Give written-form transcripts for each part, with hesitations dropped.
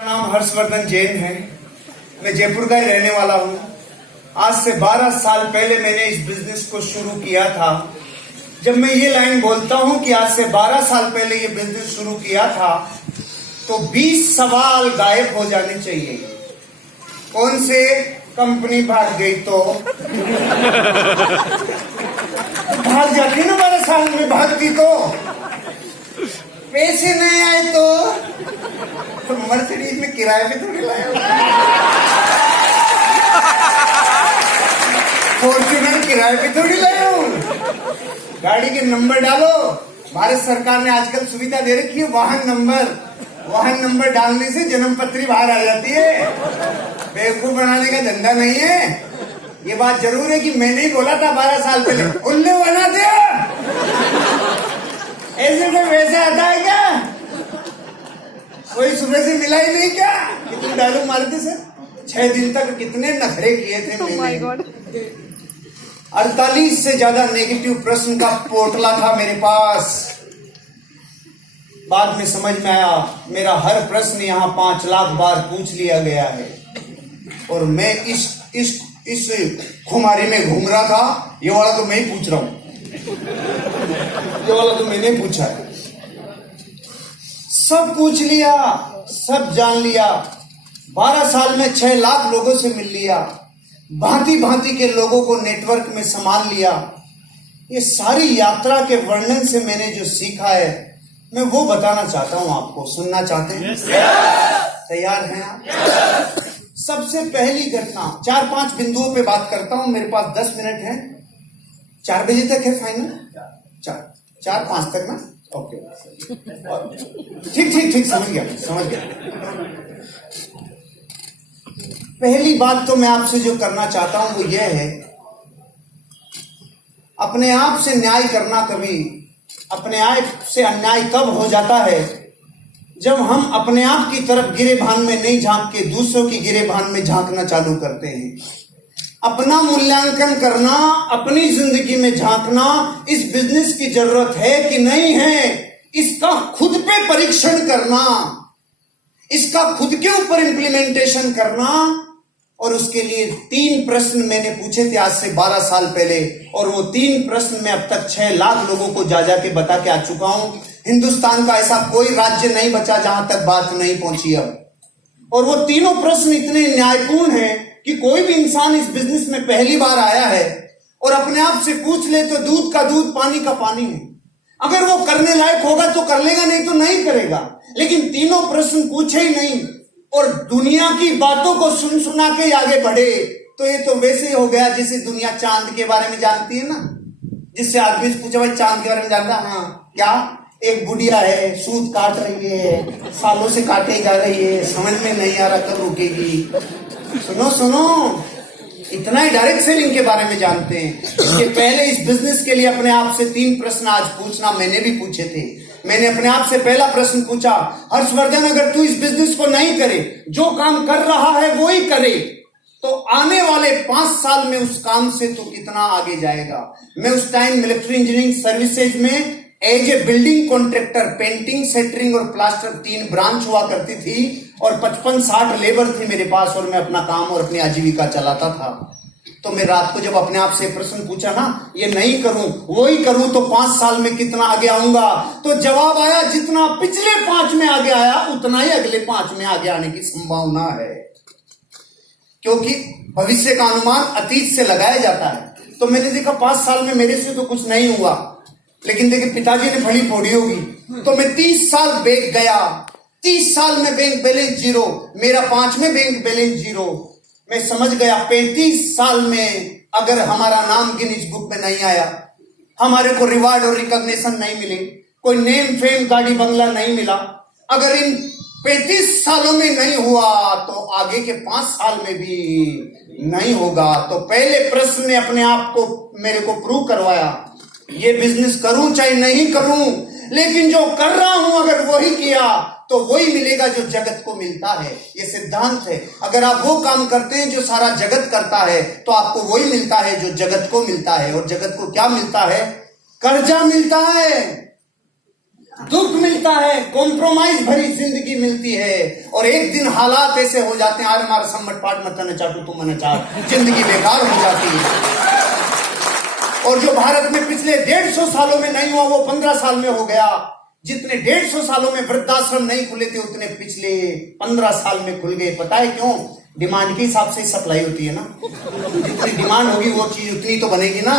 मेरा नाम हर्षवर्धन जैन है। मैं जयपुर का ही रहने वाला हूँ। आज से 12 साल पहले मैंने इस बिजनेस को शुरू किया था। जब मैं ये लाइन बोलता हूँ कि आज से 12 साल पहले ये बिजनेस शुरू किया था, तो 20 सवाल गायब हो जाने चाहिए। कौन से? कंपनी भाग गई तो भाग जाती ना, 12 साल में भागती तो। पैसे नहीं आए तो मर्सिडीज में किराए पे थोड़ी लाया, फॉर्च्यूनर किराए पे थोड़ी लाया हूँ। गाड़ी के नंबर डालो। भारत सरकार ने आजकल सुविधा दे रखी है वाहन नंबर डालने से जन्म पत्री बाहर आ जाती है। बेवकूफ बनाने का धंधा नहीं है। ये बात जरूर है कि मैंने ही बोला था 12 साल पहले, उल्लू बना दिया। ऐसे में वैसे आता है क्या? कोई सुबह से मिला ही नहीं क्या? कितने डायलॉग मारते सर। 6 दिन तक कितने नखरे किए थे मैंने। 48 से ज्यादा नेगेटिव प्रश्न का पोटला था मेरे पास। बाद में समझ में आया मेरा हर प्रश्न यहाँ 5 लाख बार पूछ लिया गया है, और मैं इस खुमारी में घूम रहा था। ये वाला तो मैं ही पूछ रहा हूँ, ये वाला तो मैंने पूछा है। सब पूछ लिया, सब जान लिया। 12 साल में 6 लाख लोगों से मिल लिया, भांति भांति के लोगों को नेटवर्क में संभाल लिया। ये सारी यात्रा के वर्णन से मैंने जो सीखा है, मैं वो बताना चाहता हूं आपको। सुनना चाहते हैं? तैयार हैं आप? सबसे पहली घटना 4-5 बिंदुओं पे बात करता हूं। मेरे पास 10 मिनट है। 4 बजे तक है फाइनल? 4-5 तक ना? ओके, ठीक, समझ गया। पहली बात तो मैं आपसे जो करना चाहता हूं वो ये है, अपने आप से न्याय करना कभी, अपने आप से अन्याय कब हो जाता है, जब हम अपने आप की तरफ गिरेबान में नहीं झांक के दूसरों की गिरेबान में झांकना चालू करते हैं। अपना मूल्यांकन करना, अपनी जिंदगी में झांकना, इस बिजनेस की जरूरत है कि नहीं है, इसका खुद पे परीक्षण करना, इसका खुद के ऊपर इंप्लीमेंटेशन करना। और उसके लिए 3 प्रश्न मैंने पूछे थे आज से 12 साल पहले, और वो 3 प्रश्न में अब तक 6 लाख लोगों को जा के बता के आ चुका हूं। हिंदुस्तान का ऐसा कोई राज्य नहीं बचा जहां तक बात नहीं पहुंची अब। और वो तीनों प्रश्न इतने न्यायपूर्ण हैं कि कोई भी इंसान इस बिजनेस में पहली बार आया है और अपने आप से पूछ ले तो दूध का दूध, पानी का पानी है। अगर वो करने लायक होगा तो कर लेगा, नहीं तो नहीं करेगा। लेकिन तीनों प्रश्न पूछे ही नहीं और दुनिया की बातों को सुना के आगे बढ़े, तो ये तो वैसे ही हो गया जैसे दुनिया चांद के बारे में जानती है ना। जिससे आदमी से पूछा, भाई चांद के बारे में जानता? हाँ, क्या? एक बुढ़िया है, सूत काट रही है, सालों से काटे जा रही है, समझ में नहीं आ रहा कब रुकेगी। सुनो, इतना ही डायरेक्ट सेलिंग के बारे में जानते हैं। इसके पहले इस बिजनेस के लिए अपने आप से 3 प्रश्न आज पूछना मैंने भी पूछे थे। मैंने अपने आप से पहला प्रश्न पूछा, हर्षवर्धन अगर तू इस बिजनेस को नहीं करे, जो काम कर रहा है वो ही करे, तो आने वाले 5 साल में उस काम से तू कितना आगे जाएगा? मैं उस टाइम मिलिट्री इंजीनियरिंग सर्विसेज में as a building contractor, painting, centering और प्लास्टर 3 ब्रांच हुआ करती थी, और 55-60 लेबर थे मेरे पास, और मैं अपना काम और अपनी आजीविका चलाता था। तो मैं रात को जब अपने आप से प्रश्न पूछा ना, ये नहीं करूं वो ही करूं तो 5 साल में कितना आगे आऊंगा, तो जवाब आया जितना पिछले 5 में आगे आया उतना ही अगले 5 में आगे आने की संभावना है। क्योंकि भविष्य का अनुमान अतीत से लगाया जाता है। तो मैंने देखा 5 साल में मेरे से तो कुछ नहीं हुआ, लेकिन देखिए पिताजी ने फली फोड़ी होगी। तो मैं 30 साल बैंक गया, 30 साल में बैंक बैलेंस 0, मेरा 5 में बैंक बैलेंस 0। मैं समझ गया 35 साल में अगर हमारा नाम गिनीज बुक में नहीं आया, हमारे को रिवार्ड और रिकॉग्निशन नहीं मिले, कोई नेम फेम गाड़ी बंगला नहीं मिला, अगर इन 35 सालों में नहीं हुआ तो आगे के 5 साल में भी नहीं होगा। तो पहले प्रश्न ने अपने आप को मेरे को प्रूव करवाया, ये बिजनेस करूं चाहे नहीं करूं, लेकिन जो कर रहा हूं अगर वही किया तो वही मिलेगा जो जगत को मिलता है। ये सिद्धांत है। अगर आप वो काम करते हैं जो सारा जगत करता है तो आपको वही मिलता है जो जगत को मिलता है। और जगत को क्या मिलता है? कर्जा मिलता है। दुख मिलता है, कॉम्प्रोमाइज भरी जिंदगी मिलती है, और एक दिन हालात ऐसे हो जाते हैं, आर मार सम्मट पाट मत न चाटू तुम न चाट, जिंदगी बेकार हो जाती है। और जो भारत में पिछले 150 सालों में नहीं हुआ वो 15 साल में हो गया। जितने 150 सालों में वृद्धाश्रम नहीं खुले थे उतने पिछले 15 साल में खुल गए। पता है क्यों? डिमांड के हिसाब से सप्लाई होती है ना, जितनी डिमांड होगी वो चीज उतनी तो बनेगी ना।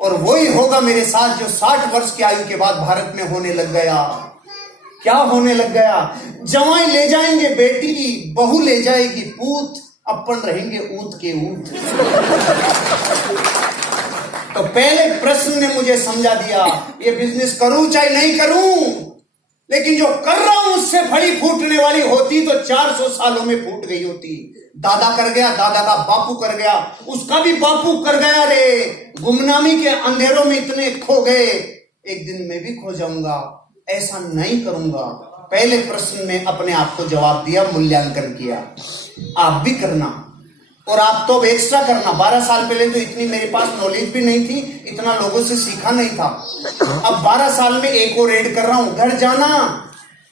और वही होगा मेरे साथ जो 60 वर्ष की आयु के बाद भारत में होने लग गया। क्या होने लग गया? जवाई ले जाएंगे बेटी, बहू ले जाएगी पूत, अपन रहेंगे ऊत के ऊत। तो पहले प्रश्न ने मुझे समझा दिया, ये बिजनेस करूं चाहे नहीं करूं, लेकिन जो कर रहा हूं उससे फड़ी फूटने वाली होती तो 400 सालों में फूट गई होती। दादा कर गया, दादा का बापू कर गया, उसका भी बापू कर गया रे। गुमनामी के अंधेरों में इतने खो गए, एक दिन मैं भी खो जाऊंगा। ऐसा नहीं करूंगा। पहले प्रश्न में अपने आप को जवाब दिया, मूल्यांकन किया। आप भी करना, और आप तो अब एक्स्ट्रा करना। 12 साल पहले तो इतनी मेरे पास नॉलेज भी नहीं थी, इतना लोगों से सीखा नहीं था। अब 12 साल में एक और ऐड कर रहा हूं। घर जाना,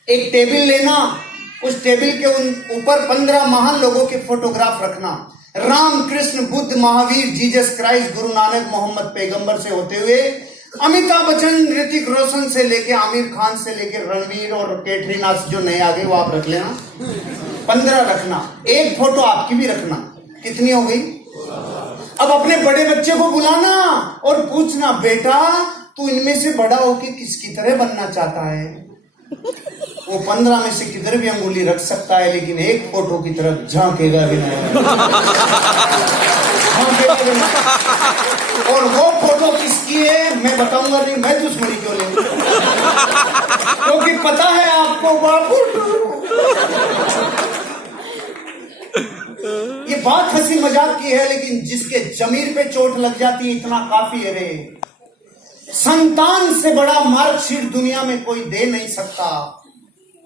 एक टेबल लेना, उस टेबल के ऊपर 15 महान लोगों के फोटोग्राफ रखना। राम, कृष्ण, बुद्ध, महावीर, जीसस क्राइस्ट, गुरु नानक, मोहम्मद पैगंबर से होते हुए अमिताभ बच्चन, ऋतिक रोशन से लेके आमिर खान से लेके रणवीर और कैटरीना जो नए आ गए वो आप रख लेना। 15 रखना, एक फोटो आपकी भी रखना। कितनी हो गई? अब अपने बड़े बच्चे को बुलाना और पूछना, बेटा तू इनमें से बड़ा होके किसकी तरह बनना चाहता है? वो 15 में से किधर भी अंगुली रख सकता है, लेकिन एक फोटो की तरफ झांकेगा भी नहीं। और वो फोटो किसकी है मैं बताऊंगा नहीं, मैं दुश्मनी क्यों ले, क्योंकि पता है आपको बापू। ये बात हंसी मजाक की है, लेकिन जिसके जमीर पे चोट लग जाती है इतना काफी है रे। संतान से बड़ा मार्कशीट दुनिया में कोई दे नहीं सकता।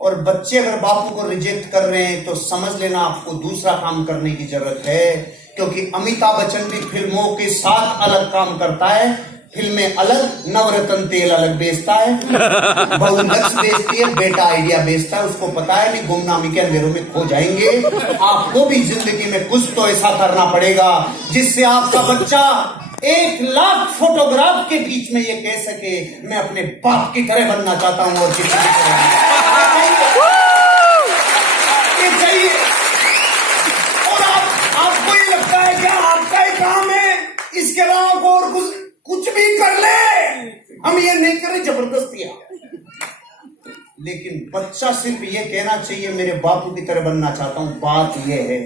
और बच्चे अगर बापू को रिजेक्ट कर रहे हैं तो समझ लेना आपको दूसरा काम करने की जरूरत है, क्योंकि अमिताभ बच्चन भी फिल्मों के साथ अलग काम करता है। फिल्में अलग, नवरत्न तेल अलग बेचता है, बहू लक्स बेचती है, बेटा आइडिया बेचता है। उसको पता है कि गुमनामी के अंधेरों में खो जाएंगे। आपको भी जिंदगी में कुछ तो ऐसा करना पड़ेगा जिससे आपका बच्चा 1 लाख फोटोग्राफ के बीच में ये कह सके, मैं अपने बाप की तरह बनना चाहता हूं और किसी की तरह ये चाहिए। और आपको ये लगता है क्या आपका ही काम है, इसके अलावा और कुछ भी कर ले, हम ये नहीं करें जबरदस्तियां। लेकिन बच्चा सिर्फ ये कहना चाहिए, मेरे बापू की तरह बनना चाहता हूं। बात ये है,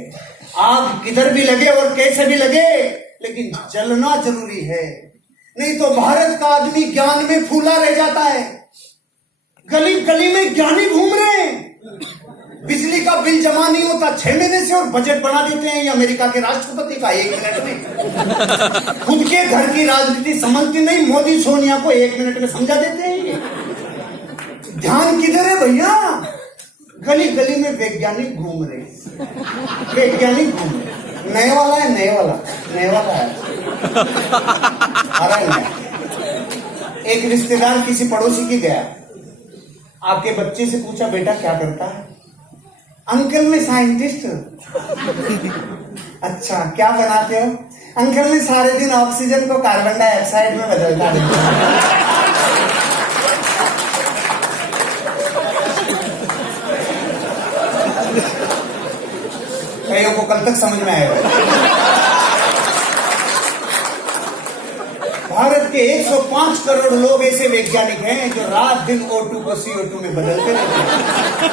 आग किधर भी लगे और कैसे भी लगे, लेकिन जलना जरूरी है। नहीं तो भारत का आदमी ज्ञान में फूला रह जाता है। गली गली में ज्ञानी घूम रहे हैं, बिजली का बिल जमा नहीं होता 6 महीने से और बजट बना देते हैं ये अमेरिका के राष्ट्रपति का 1 मिनट में। खुद के घर की राजनीति समझती नहीं, मोदी सोनिया को 1 मिनट में समझा देते हैं। ध्यान किधर है भैया? गली गली में वैज्ञानिक घूम रहे हैं, वैज्ञानिक घूम रहे। नए वाला है, नए वाला है, आ रहा है नया। एक रिश्तेदार किसी पड़ोसी के गया, आपके बच्चे से पूछा, बेटा क्या करता है? अंकल मैं साइंटिस्ट हूं। अच्छा क्या बनाते हो? अंकल मैं सारे दिन ऑक्सीजन को कार्बन डाइऑक्साइड में बदलता रहता हूं। कईयों को कल तक समझ में आएगा। भारत के 105 करोड़ लोग ऐसे वैज्ञानिक हैं जो रात दिन O2 को CO2 में बदलते रहते हैं,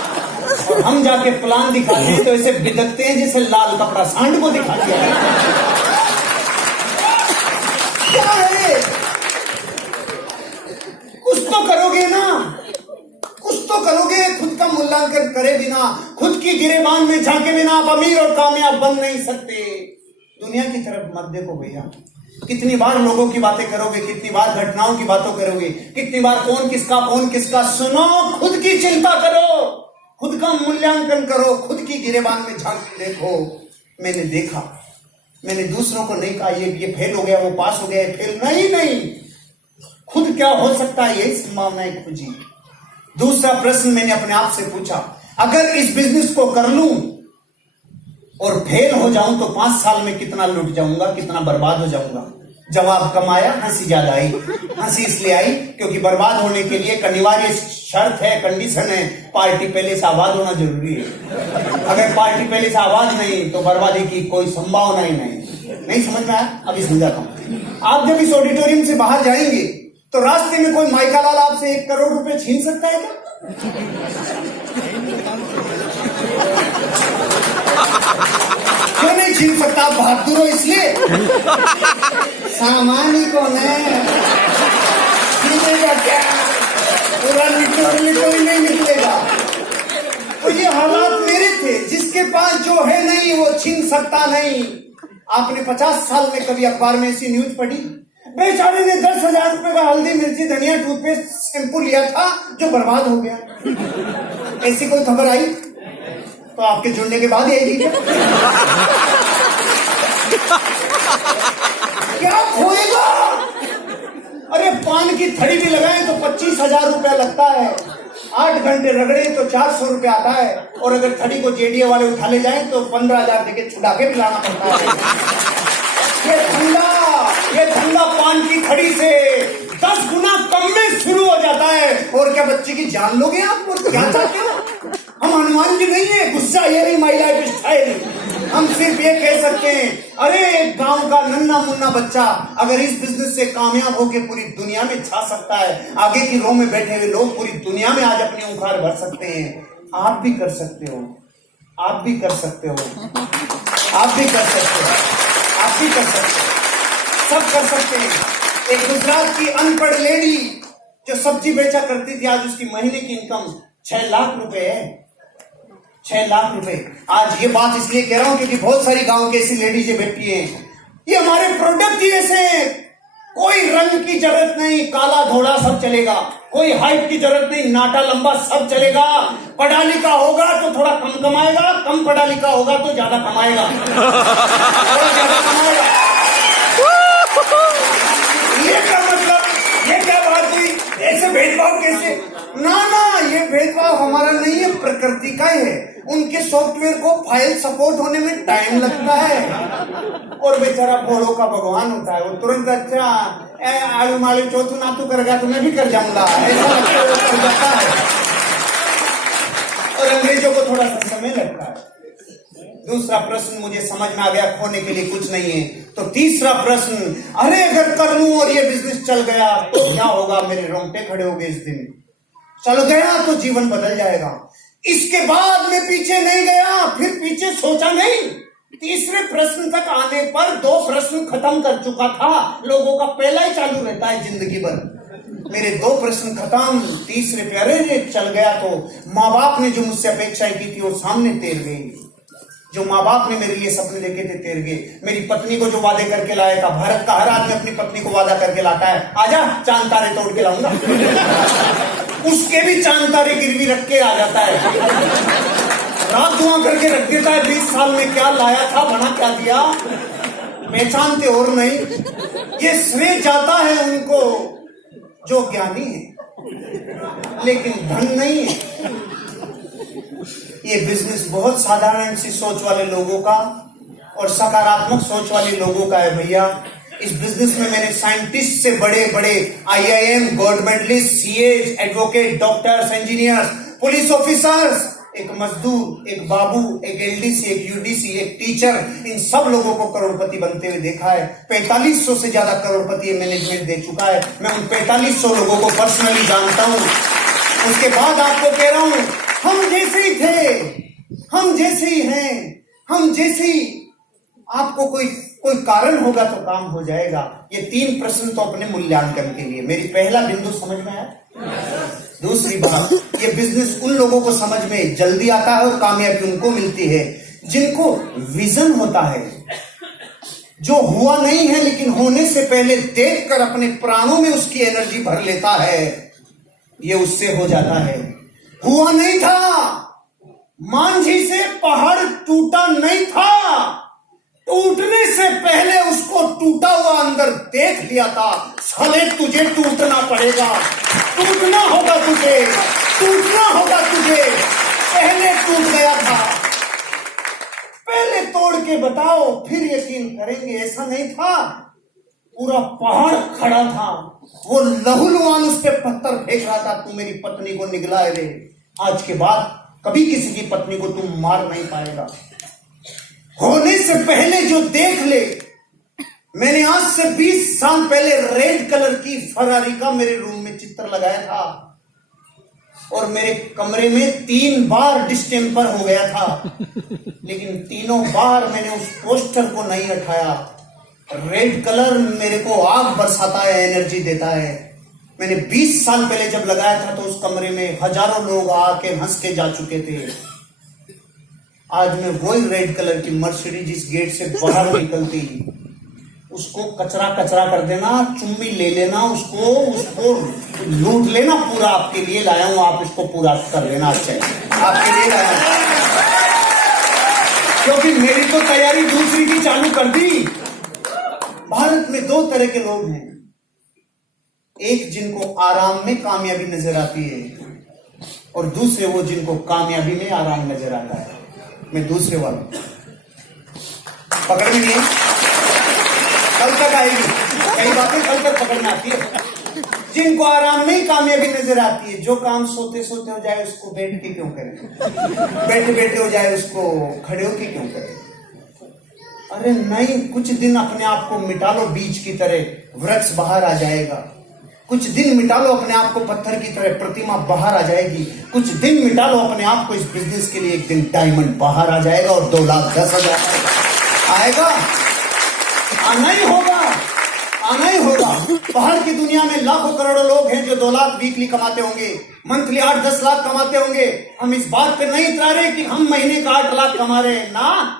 और हम जाके प्लान दिखाते हैं तो ऐसे बिदकते हैं जैसे लाल कपड़ा सांड को दिखा दिया है। क्या है? कुछ तो करोगे ना, कुछ तो करोगे। खुद का मूल्यांकन करे बिना, खुद की गिरेबान में झांके बिना आप अमीर और कामयाब बन नहीं सकते। दुनिया की तरफ मत देखो भैया। कितनी बार लोगों की बातें करोगे, कितनी बार घटनाओं की बातों करोगे, कितनी बार कौन किसका। सुनो, खुद की चिंता करो, खुद का मूल्यांकन करो, खुद की गिरेबान में झांक के देखो। मैंने देखा, मैंने दूसरों को नहीं कहा ये फेल हो गया, वो पास हो गया, फेल नहीं। खुद क्या हो सकता है यही संभावनाएं खोजी। दूसरा प्रश्न मैंने अपने आप से पूछा, अगर इस बिजनेस को कर लूं और फेल हो जाऊं तो 5 साल में कितना लुट जाऊंगा, कितना बर्बाद हो जाऊंगा। जवाब कम आया, हंसी ज्यादा आई। हंसी इसलिए आई क्योंकि बर्बाद होने के लिए एक अनिवार्य शर्त है, कंडीशन है, पार्टी पहले से आबाद होना जरूरी है। अगर पार्टी पहले से आबाद नहीं तो बर्बादी की कोई संभावना ही नहीं समझ में आया? अभी समझाता हूं। आप जब इस ऑडिटोरियम से बाहर जाएंगे तो रास्ते में कोई माइका लाल आपसे 1 करोड़ रुपए छीन सकता है क्या? क्यों नहीं छीन सकता? आप बहादुर हो इसलिए। सामान ही कौन है, छीनेगा क्या? पूरा कोई नहीं निकलेगा। तो ये हालात मेरे थे, जिसके पास जो है नहीं वो छीन सकता नहीं। आपने 50 साल में कभी अखबार में ऐसी न्यूज पढ़ी? बेचारे ने 10,000 रुपए का हल्दी मिर्ची धनिया टूथपेस्ट शैम्पू लिया था जो बर्बाद हो गया। ऐसी कोई खबर आई? तो आपके जुड़ने के बाद आएगी क्या खोएगा? अरे पान की थड़ी भी लगाएं तो 25,000 रुपया लगता है। 8 घंटे रगड़े तो 400 रुपया आता है, और अगर थड़ी को जेडीए वाले उठा ले जाएं तो 15,000 देके छुड़ा के पिलाना पड़ता है। ये धंधा पान की थड़ी से 10 गुना कम में शुरू हो जाता है। और क्या बच्चे की जान लोगे आप? और क्या चाहते हो? हम हनुमान जी नहीं है, गुस्सा ये नहीं माई लाइफ स्टाइल। हम सिर्फ ये कह सकते हैं, अरे एक गांव का नन्ना मुन्ना बच्चा अगर इस बिजनेस से कामयाब होकर पूरी दुनिया में छा सकता है, आगे की रो में बैठे हुए लोग पूरी दुनिया में आज अपनी उखाड़ भर सकते हैं। आप भी कर सकते हो, आप भी कर सकते हो, आप भी कर सकते हो, आप भी कर सकते हो, सब कर सकते हैं। एक गुजरात की अनपढ़ लेडी जो सब्जी बेचा करती थी, आज उसकी महीने की इनकम 6 लाख रुपए है। 6 लाख रुपए। आज ये बात इसलिए कह रहा हूं क्योंकि बहुत सारी गांव की ऐसी लेडीज बैठी हैं। ये हमारे प्रोडक्ट ही ऐसे हैं, कोई रंग की जरूरत नहीं, काला धोला सब चलेगा। कोई हाइट की जरूरत नहीं, नाटा लंबा सब चलेगा। पढ़ा लिखा होगा तो थोड़ा कम कमाएगा, कम पढ़ा लिखा होगा तो ज्यादा कमाएगा, थोड़ा ज्यादा कमाएगा। ये क्या मतलब? ये क्या बात हुई? ऐसे भेदभाव कैसे? ना ये भेदभाव हमारा नहीं है, प्रकृति का ही है। उनके सॉफ्टवेयर को फाइल सपोर्ट होने में टाइम लगता है, और बेचारा भोड़ों का भगवान होता है। वो तुरंत अच्छा आलू मालू चौथू नातू करेगा तो मैं भी कर जाऊंगा, ऐसा कर जाता है। और अंग्रेजों को थोड़ा सा समय लगता है। दूसरा प्रश्न मुझे समझ में आ गया, खोने के लिए कुछ नहीं है। तो तीसरा प्रश्न, अरे अगर कर लूं और ये बिजनेस चल गया तो क्या होगा? मेरे रोंगटे खड़े हो गए इस दिन। चल गया तो जीवन बदल जाएगा। इसके बाद मैं पीछे नहीं गया, फिर पीछे सोचा नहीं। तीसरे प्रश्न तक आने पर 2 प्रश्न खत्म कर चुका था। लोगों का पहला ही चालू रहता है जिंदगी भर। मेरे 2 प्रश्न खत्म, तीसरे पे अरे चल गया तो माँ बाप ने जो मुझसे अपेक्षाएं की थी वो सामने तैर गई। जो माँ बाप ने मेरे लिए सपने देखे थे तैर गए। मेरी पत्नी को जो वादे करके लाया था, भारत का हर आदमी अपनी पत्नी को वादा करके लाता है, आजा चांद तारे तोड़ के लाऊंगा, उसके भी चांद तारे गिरवी रख के आ जाता है। रात दुआ करके रख देता है। 20 साल में क्या लाया था, बना क्या दिया, पहचानते और नहीं। ये श्रेय जाता है उनको जो ज्ञानी है, लेकिन धन नहीं है। ये बिजनेस बहुत साधारण सी सोच वाले लोगों का और सकारात्मक सोच वाले लोगों का है भैया। इस बिजनेस में मैंने साइंटिस्ट से बड़े बड़े IIM, gold medallist, CAs, advocate, doctors, engineers, police officers, एक मजदूर, एक बाबू, एक LDC, एक UDC, एक टीचर, इन सब लोगों को करोड़पति बनते हुए देखा है। 4500 से ज्यादा करोड़पति मैनेजमेंट दे चुका है। मैं उन 4500 लोगों को पर्सनली जानता हूं। उसके बाद आपको कह रहा हूं, हम जैसे ही थे, हम जैसे ही हैं, हम जैसे ही, आपको कोई कारण होगा तो काम हो जाएगा। ये 3 प्रश्न तो अपने मूल्यांकन के लिए। मेरी पहला बिंदु समझ में आया। दूसरी बात, ये बिजनेस उन लोगों को समझ में जल्दी आता है और कामयाबी उनको मिलती है जिनको विजन होता है, जो हुआ नहीं है लेकिन होने से पहले देखकर अपने प्राणों में उसकी एनर्जी भर लेता है। ये उससे हो जाता है। हुआ नहीं था, मांझी से पहाड़ टूटा नहीं था, टूटने से पहले उसको टूटा हुआ अंदर देख लिया था। साले तुझे टूटना पड़ेगा, टूटना होगा तुझे। टूटना होगा तुझे, पहले टूट गया था। पहले तोड़ के बताओ फिर यकीन करेंगे। ऐसा नहीं था, पूरा पहाड़ खड़ा था, वो लहूलुहान उस पे पत्थर फेंक रहा था, तू मेरी पत्नी को निगला रे। आज के बाद कभी किसी की पत्नी को तुम मार नहीं पाएगा। होने से पहले जो देख ले। मैंने आज से 20 साल पहले रेड कलर की फरारी का मेरे रूम में चित्र लगाया था और मेरे कमरे में 3 बार डिस्टेम्पर हो गया था, लेकिन तीनों बार मैंने उस पोस्टर को नहीं हटाया। रेड कलर मेरे को आग बरसाता है, एनर्जी देता है। मैंने 20 साल पहले जब लगाया था तो उस कमरे में हजारों लोग आके हंस के जा चुके थे। आज मैं वही रेड कलर की मर्सिडीज जिस गेट से बाहर निकलती, उसको कचरा कचरा कर देना, चुम्मी ले लेना, उसको लूट लेना पूरा। आपके लिए लाया हूं, आप इसको पूरा कर लेना। अच्छा आपके लिए लाया हूं, क्योंकि मेरी तो तैयारी दूसरी की चालू कर दी। भारत में 2 तरह के लोग हैं, एक जिनको आराम में कामयाबी नजर आती है और दूसरे वो जिनको कामयाबी में आराम नजर आता है। मैं दूसरे वाला पकड़ में नहीं है, कल तक आएगी, कई बातें कल तक पकड़ में आती है। जिनको आराम में कामयाबी नजर आती है, जो काम सोते सोते हो जाए उसको बैठ के क्यों करें, बैठे बैठे हो जाए उसको खड़े होके क्यों करें। अरे नहीं, कुछ दिन अपने आप को मिटा लो, बीज की तरह वृक्ष बाहर आ जाएगा। कुछ दिन मिटा लो अपने आप को, पत्थर की तरह प्रतिमा बाहर आ जाएगी। कुछ दिन मिटा लो अपने आप को, इस बिजनेस के लिए एक दिन डायमंड बाहर आ जाएगा और 2,10,000 आएगा। आना ही होगा, आना ही होगा। बाहर की दुनिया में लाखों करोड़ों लोग हैं जो 2 लाख वीकली कमाते होंगे, मंथली 8-10 लाख कमाते होंगे। हम इस बात पे नहीं इतरा रहे कि हम महीने का 8 लाख कमा रहे हैं ना।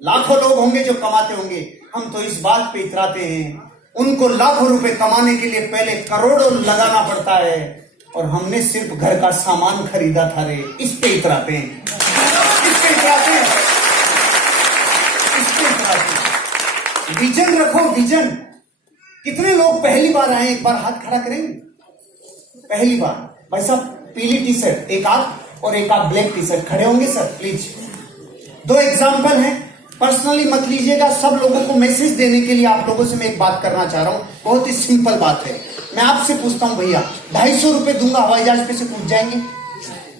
लाखों लोग होंगे जो कमाते होंगे, हम तो इस बात पे इतराते हैं उनको लाखों रुपए कमाने के लिए पहले करोड़ों लगाना पड़ता है और हमने सिर्फ घर का सामान खरीदा था रे। इस पे इतराते हैं, इस पे इतराते हैं, इस पे इतराते हैं। विजन रखो, विजन। कितने लोग पहली बार आए, एक बार हाथ खड़ा करेंगे। पहली बार भाई साहब, पीली टी शर्ट एक आप और एक आप ब्लैक टी शर्ट, खड़े होंगे सर प्लीज। 2 एग्जाम्पल हैं, पर्सनली मत लीजिएगा। सब लोगों को मैसेज देने के लिए आप लोगों से मैं एक बात करना चाह रहा हूं, बहुत ही सिंपल बात है। मैं आपसे पूछता हूं भैया, 250 रुपए दूंगा, हवाई जहाज पे से कूद जाएंगे?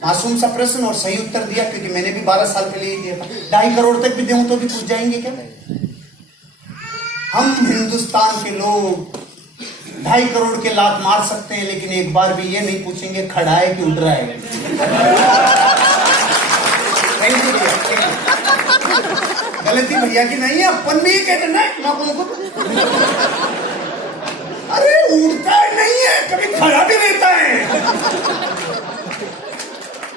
मासूम सा प्रश्न और सही उत्तर दिया, क्योंकि मैंने भी 12 साल पहले ही दिया था। 2.5 करोड़ तक भी दूं तो भी कूद जाएंगे क्या? हम हिंदुस्तान के लोग 2.5 करोड़ के लात मार सकते हैं, लेकिन एक बार भी ये नहीं पूछेंगे खड़ा है कि उड़ रहा है। गलती भैया की नहीं है, अपन भी ये कहते ना अरे उड़ता नहीं है, कभी खड़ा भी रहता है।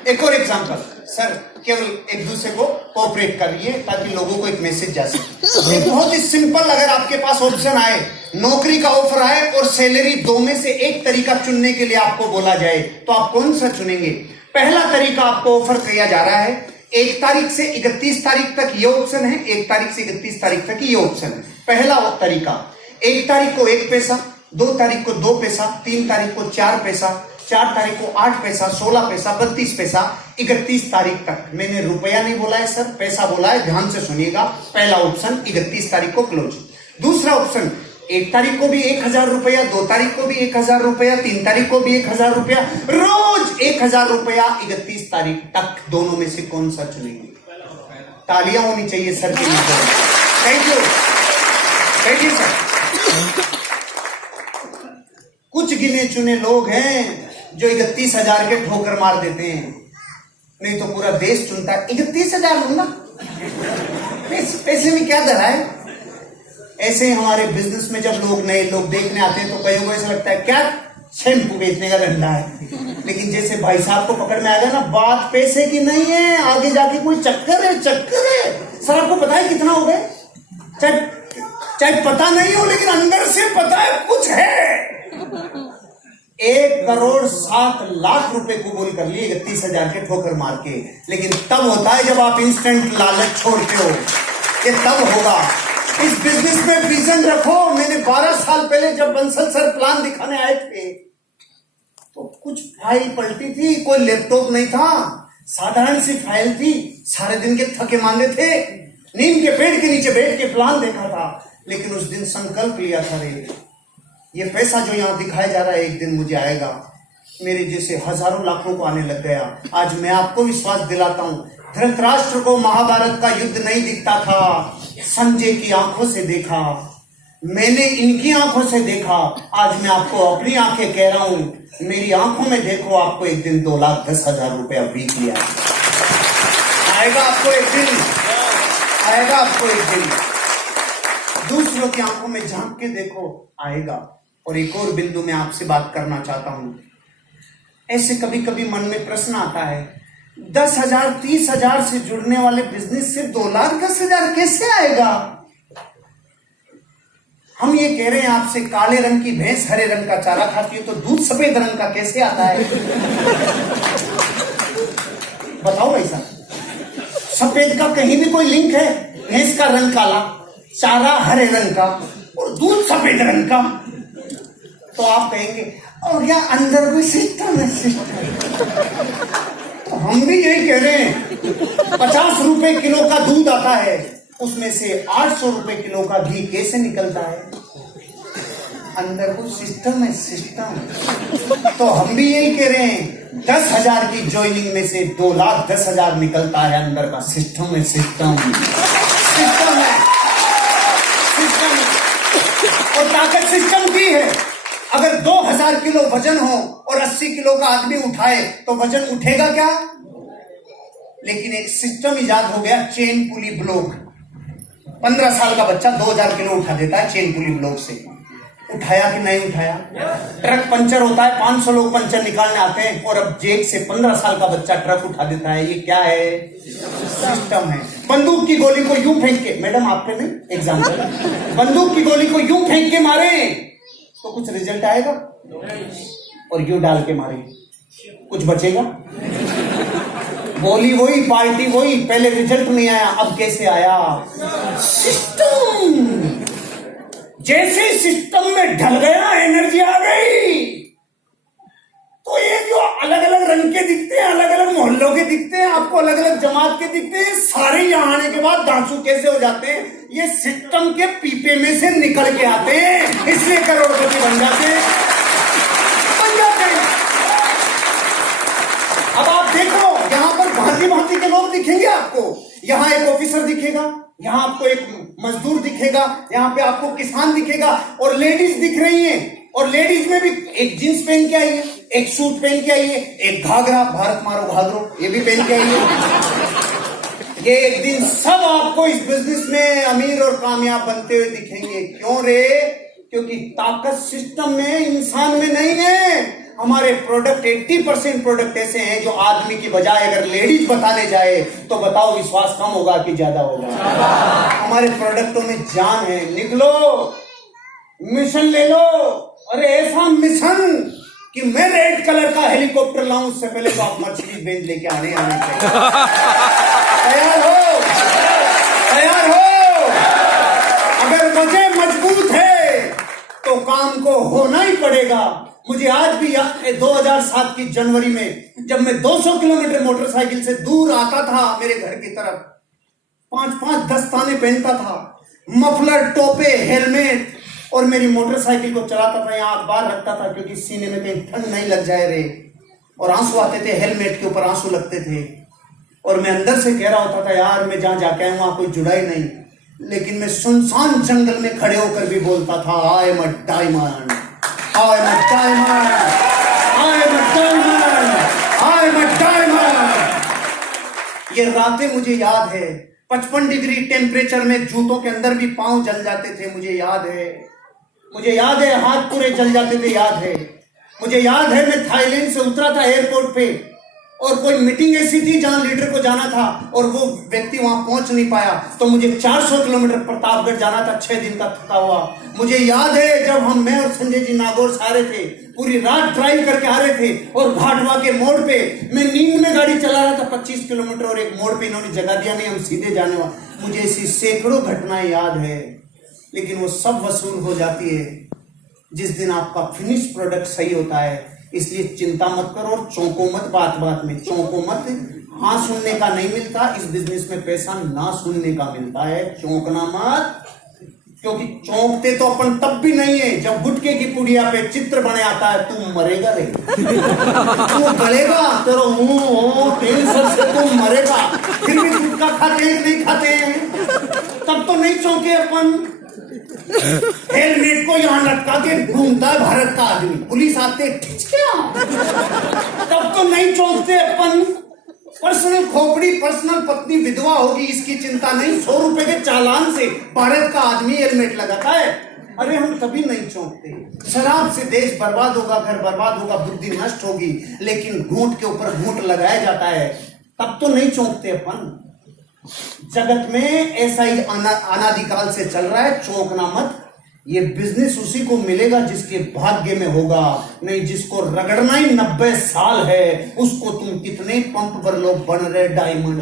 एक और एग्जांपल सर, केवल एक दूसरे को कोऑपरेट करिए ताकि लोगों को एक मैसेज जा सके। एक बहुत ही सिंपल, अगर आपके पास ऑप्शन आए, नौकरी का ऑफर आए और सैलरी, 2 में से एक तरीका चुनने के लिए आपको बोला जाए, तो आप कौन सा चुनेंगे? पहला तरीका आपको ऑफर किया जा रहा है, 1 तारीख से 31 तारीख तक ये ऑप्शन है, 1 तारीख से 31 तारीख तक ये ऑप्शन है। पहला तरीका, 1 तारीख को 1 पैसा, 2 तारीख को 2 पैसा, 3 तारीख को 4 पैसा, 4 तारीख को 8 पैसा, 16 पैसा, 32 पैसा, 31 तारीख तक। मैंने रुपया नहीं बोला है सर, पैसा बोला है, ध्यान से सुनिएगा। पहला ऑप्शन 31 तारीख को क्लोज। दूसरा ऑप्शन, 1 तारीख को भी 1,000 रुपया, 2 तारीख को भी 1,000 रुपया, 3 तारीख को भी 1,000 रुपया, रोज 1,000 रुपया 31 तारीख तक। दोनों में से कौन सा चुनेंगे? तालियां होनी चाहिए सर के लिए। Thank you, thank you sir. कुछ गिने चुने लोग हैं जो 31,000 के ठोकर मार देते हैं, नहीं तो पूरा देश चुनता है 31,000 लूंगा, पैसे में क्या धरा है। ऐसे हमारे बिजनेस में जब लोग, नए लोग देखने आते हैं तो कईयों को ऐसा लगता है क्या शैम्पू बेचने का धंधा है, लेकिन जैसे भाई साहब को पकड़ में आ गया ना, बात पैसे की नहीं है, आगे जाके कोई चक्कर है, चक्कर है। सर आपको पता है कितना हो गए? चाहे पता नहीं हो, लेकिन अंदर से पता है कुछ है। 1,07,00,000 रुपए को बोल कर लिए 31,000 के ठोकर मार के। लेकिन तब होता है जब आप इंस्टेंट लालच छोड़ते हो, ये तब होगा। इस बिजनेस में विजन रखो। मैंने 12 साल पहले जब बंसल सर प्लान दिखाने आए थे तो कुछ फाइल पलटी थी, कोई लैपटॉप नहीं था, साधारण सी फाइल थी। सारे दिन के थके मांदे थे, नीम के पेड़ के नीचे बैठ के प्लान देखा था, लेकिन उस दिन संकल्प लिया था, रे ये पैसा जो यहाँ दिखाया जा रहा है एक दिन मुझे आएगा। मेरे जैसे हजारों लाखों को आने लग गया। आज मैं आपको विश्वास दिलाता हूँ, धृतराष्ट्र को महाभारत का युद्ध नहीं दिखता था, संजय की आंखों से देखा, मैंने इनकी आंखों से देखा। आज मैं आपको अपनी आंखें कह रहा हूं, मेरी आंखों में देखो, आपको एक दिन 2,10,000 रुपया वीकली आएगा, आपको एक दिन आएगा, आपको एक दिन। दूसरों की आंखों में झांक के देखो, आएगा। और एक और बिंदु में आपसे बात करना चाहता हूं। ऐसे कभी कभी मन में प्रश्न आता है, 10,000 30,000 से जुड़ने वाले बिजनेस से 2,10,000 कैसे आएगा? हम ये कह रहे हैं आपसे, काले रंग की भैंस हरे रंग का चारा खाती है, तो दूध सफेद रंग का कैसे आता है? बताओ भाई साहब, सफेद का कहीं भी कोई लिंक है? भैंस का रंग काला, चारा हरे रंग का और दूध सफेद रंग का। तो आप कहेंगे और क्या अंदर कोई सिस्टम है? सिस्टम। तो हम भी यही कह रहे हैं, 50 रुपए किलो का दूध आता है, उसमें से 800 रुपए किलो का घी कैसे निकलता है? अंदर कोई सिस्टम है, सिस्टम। तो हम भी यही कह रहे हैं, 10,000 की ज्वाइनिंग में से 2,10,000 निकलता है, अंदर का सिस्टम है, सिस्टम सिस्टम है, सिस्टम। और ताकत सिस्टम की है। अगर 2,000 किलो वजन हो और 80 किलो का आदमी उठाए तो वजन उठेगा क्या? लेकिन एक सिस्टम इजाद हो गया, चेन पुली ब्लॉक। 15 साल का बच्चा 2,000 किलो उठा देता है चेन पुली ब्लॉक से। उठाया कि नहीं उठाया? ट्रक पंचर होता है, 500 लोग पंचर निकालने आते हैं, और अब जेब से 15 साल का बच्चा ट्रक उठा देता है। ये क्या है? सिस्टम है। बंदूक की गोली को यूं फेंक के, मैडम आपने नहीं एग्जाम्पल, बंदूक की गोली को यूं फेंक के मारे तो कुछ रिजल्ट आएगा? और यूं डाल के मारे कुछ बचेगा? गोली वही, पार्टी वही, पहले रिजल्ट नहीं आया, अब कैसे आया? सिस्टम। जैसे सिस्टम में ढल गया, एनर्जी आ गई। तो ये जो अलग अलग रंग के दिखते हैं, अलग अलग मोहल्लों के दिखते हैं, आपको अलग अलग जमात के दिखते हैं, सारे यहाँ आने के बाद दांसू कैसे हो जाते हैं? ये सिस्टम के पीपे में से निकल के आते हैं, इसलिए करोड़पति बन जाते हैं, बन जाते हैं। अब आप देखो, यहाँ पर भांति भांति के लोग दिखेंगे आपको। यहाँ एक ऑफिसर दिखेगा, यहाँ आपको एक मजदूर दिखेगा, यहाँ पे आपको किसान दिखेगा, और लेडीज दिख रही हैं। और लेडीज में भी एक जींस पहन के आई है, एक सूट पहन के आई है, एक घाघरा, भारत मारो घाघरो, ये भी पहन के आई है। ये एक दिन सब आपको इस बिजनेस में अमीर और कामयाब बनते हुए दिखेंगे। क्यों रे? क्योंकि ताकत सिस्टम में, इंसान में नहीं है। हमारे प्रोडक्ट 80% प्रोडक्ट ऐसे हैं जो आदमी की बजाय अगर लेडीज बताने जाए तो बताओ विश्वास कम होगा कि ज्यादा होगा? हमारे प्रोडक्टों में जान है। निकलो, मिशन ले लो। अरे ऐसा मिशन कि मैं रेड कलर का हेलीकॉप्टर लाऊं, उससे पहले तो आप मर्सिडीज बेंज लेके आने चाहिए। तैयार हो, तैयार हो। अगर वजह मजबूत है तो काम को होना ही पड़ेगा। मुझे आज भी याद है 2007 की जनवरी में, जब मैं 200 किलोमीटर मोटरसाइकिल से दूर आता था मेरे घर की तरफ, 5-5 दस्ताने पहनता था, मफलर, टोपे, हेलमेट, और मेरी मोटरसाइकिल को चलाता था, यहाँ अखबार रखता था क्योंकि सीने में कहीं ठंड नहीं लग जाए रे। और आंसू आते थे, हेलमेट के ऊपर आंसू लगते थे, और मैं अंदर से कह रहा होता था, यार मैं जहां जाके आया वहां कोई जुड़ा ही नहीं। लेकिन मैं सुनसान जंगल में खड़े होकर भी बोलता था, I am a diamond, I am a diamond, I am a diamond, I am a diamond. ये रातें मुझे याद है, 55 डिग्री टेम्परेचर में जूतों के अंदर भी पांव जल जाते थे, मुझे याद है। मुझे याद है हाथ पूरे जल जाते थे, याद है। मुझे याद है मैं थाईलैंड से उतरा था एयरपोर्ट पे, और कोई मीटिंग ऐसी थी जहां लीडर को जाना था और वो व्यक्ति वहां पहुंच नहीं पाया, तो मुझे 400 किलोमीटर प्रतापगढ़ जाना था, 6 दिन का थका हुआ। मुझे याद है जब मैं और संजय जी नागौर से आ रहे थे, पूरी रात ड्राइव करके आ रहे थे, और घाटवा के मोड़ पे मैं नींद में गाड़ी चला रहा था 25 किलोमीटर, और एक मोड़ पे इन्होंने जगह दिया नहीं, हम सीधे जाने वाले। मुझे ऐसी सैकड़ों घटनाएं याद है, लेकिन वो सब वसूल हो जाती है जिस दिन आपका फिनिश प्रोडक्ट सही होता है। इसलिए चिंता मत करो और चौंको मत, बात बात में चौंको मत। हाँ सुनने का नहीं मिलता इस बिजनेस में पैसा, ना सुनने का मिलता है, चौंकना मत। क्योंकि चौंकते तो अपन तब भी नहीं है जब गुटके की पुड़िया पे चित्र बने आता है, तू मरेगा रे, तू गलेगा, तेरा टेंशन से तू मरेगा। फिर भी गुटखा खाते हैं नहीं खाते हैं, तब तो नहीं चौंके अपन। हेलमेट को यहाँ लटका के घूमता है भारत का आदमी, पुलिस आते खींच क्या, तब तो नहीं चौंकते अपन। पर्सनल खोपड़ी, पर्सनल पत्नी विधवा होगी इसकी चिंता नहीं, 100 रुपए के चालान से भारत का आदमी हेलमेट लगाता है। अरे हम कभी नहीं चौंकते। शराब से देश बर्बाद होगा, घर बर्बाद होगा, बुद्धि नष्ट होगी, लेकिन घूंट के ऊपर घूंट लगाया जाता है, तब तो नहीं चौंकते अपन। जगत में ऐसा ही अनादिकाल से चल रहा है, चौंकना मत। ये बिजनेस उसी को मिलेगा जिसके भाग्य में होगा, नहीं जिसको रगड़ना ही 90 साल है, उसको तुम कितने पंप पर लोग बन रहे डायमंड,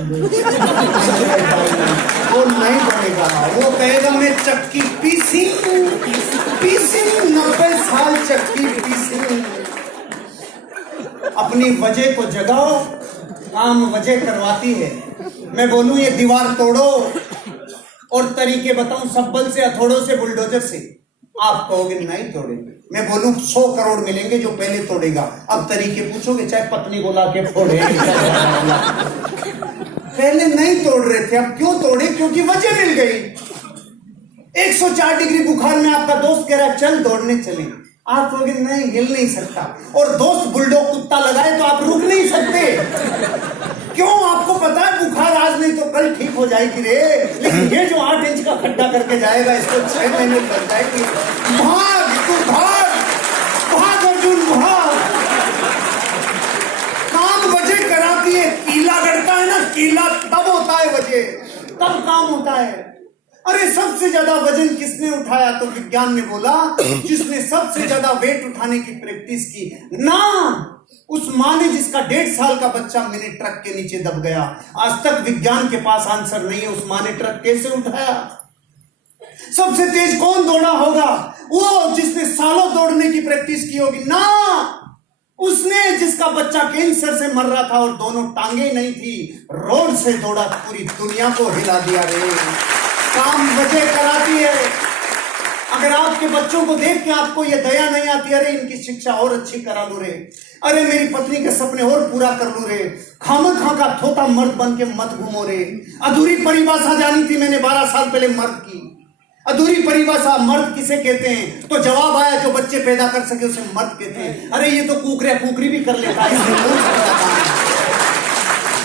वो नहीं बनेगा। वो कहेगा मैं चक्की पीसी 90 साल चक्की पीसी। अपनी वजह को जगाओ, काम वजह करवाती है। मैं बोलूं ये दीवार तोड़ो और तरीके बताऊं, सब बल से, हथौड़ों से, बुलडोजर से, आप कहोगे नहीं तोड़ेंगे। मैं बोलूं 100 करोड़ मिलेंगे जो पहले तोड़ेगा। अब तरीके पूछोगे, चाहे पत्नी को ला के फोड़े, पहले नहीं तोड़ रहे थे, अब क्यों तोड़े? क्योंकि वजह मिल गई। 104 डिग्री बुखार में आपका दोस्त कह रहा है चल दौड़ने चले, आप कहोगे नहीं, हिल नहीं सकता, और दोस्त बुलडॉग कुत्ता लगाए तो आप रुक नहीं सकते। क्यों? आपको पता है बुखार आज नहीं तो कल ठीक हो जाएगी रे, लेकिन ये जो 8 इंच का खड्डा करके जाएगा इसको 6 महीने लग जाएगी। भाग तू भाग, भाग अर्जुन भाग। काम वजह कराती है, कीला गड़ता है ना, कीला तब होता है वजह, तब काम होता है। अरे सबसे ज्यादा वजन किसने उठाया? तो विज्ञान ने बोला जिसने सबसे ज्यादा वेट उठाने की प्रैक्टिस की ना, उस माँ ने जिसका 1.5 साल का बच्चा मिनी ट्रक के नीचे दब गया। आज तक विज्ञान के पास आंसर नहीं है, उस माँ ने ट्रक कैसे उठाया। सबसे तेज कौन दौड़ा होगा? वो जिसने सालों दौड़ने की प्रैक्टिस की होगी ना, उसने जिसका बच्चा कैंसर से मर रहा था और दोनों टांगे नहीं थी, रोड से दौड़ा, पूरी दुनिया को हिला दिया रे। काम वजह कराती है। अगर आपके बच्चों को देख के आपको ये दया नहीं आती, अरे इनकी शिक्षा और अच्छी करा लू रे, अरे मेरी पत्नी के सपने और पूरा कर लू रे, खामखा का थोता मर्द बन के मत घूमो रे। अधूरी परिभाषा जानी थी मैंने 12 साल पहले मर्द की। अधूरी परिभाषा मर्द किसे कहते हैं? तो जवाब आया जो बच्चे पैदा कर सके उसे मर्द कहते हैं। अरे ये तो कुकरी भी कर लेता है,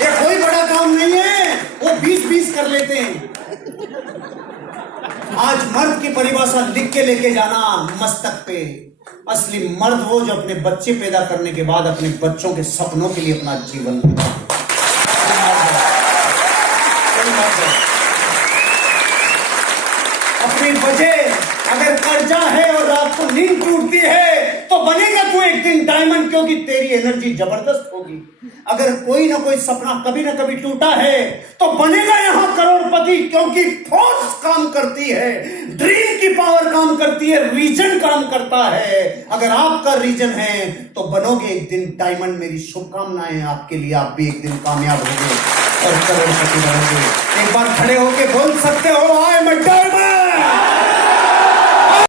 ये कोई बड़ा काम नहीं है, वो 20-20 कर लेते हैं। आज मर्द की परिभाषा लिख के लेके जाना मस्तक पे। असली मर्द वो जो अपने बच्चे पैदा करने के बाद अपने बच्चों के सपनों के लिए अपना जीवन देता। अपनी वजह अगर कर्जा है और रात को नींद टूटती है तो बनेगा तू एक दिन डायमंड, क्योंकि तेरी एनर्जी जबरदस्त होगी। अगर कोई ना कोई सपना कभी ना कभी टूटा है तो बनेगा यहां करोड़पति, क्योंकि फोर्स काम करती है, ड्रीम की पावर काम करती है, रीजन काम करता है। अगर आपका रीजन है तो बनोगे एक दिन डायमंड। मेरी शुभकामनाएं आपके लिए, आप भी एक दिन कामयाब होंगे और करोड़पति बनोगे। एक बार खड़े होके बोल सकते हो आई एम अ डायमंड।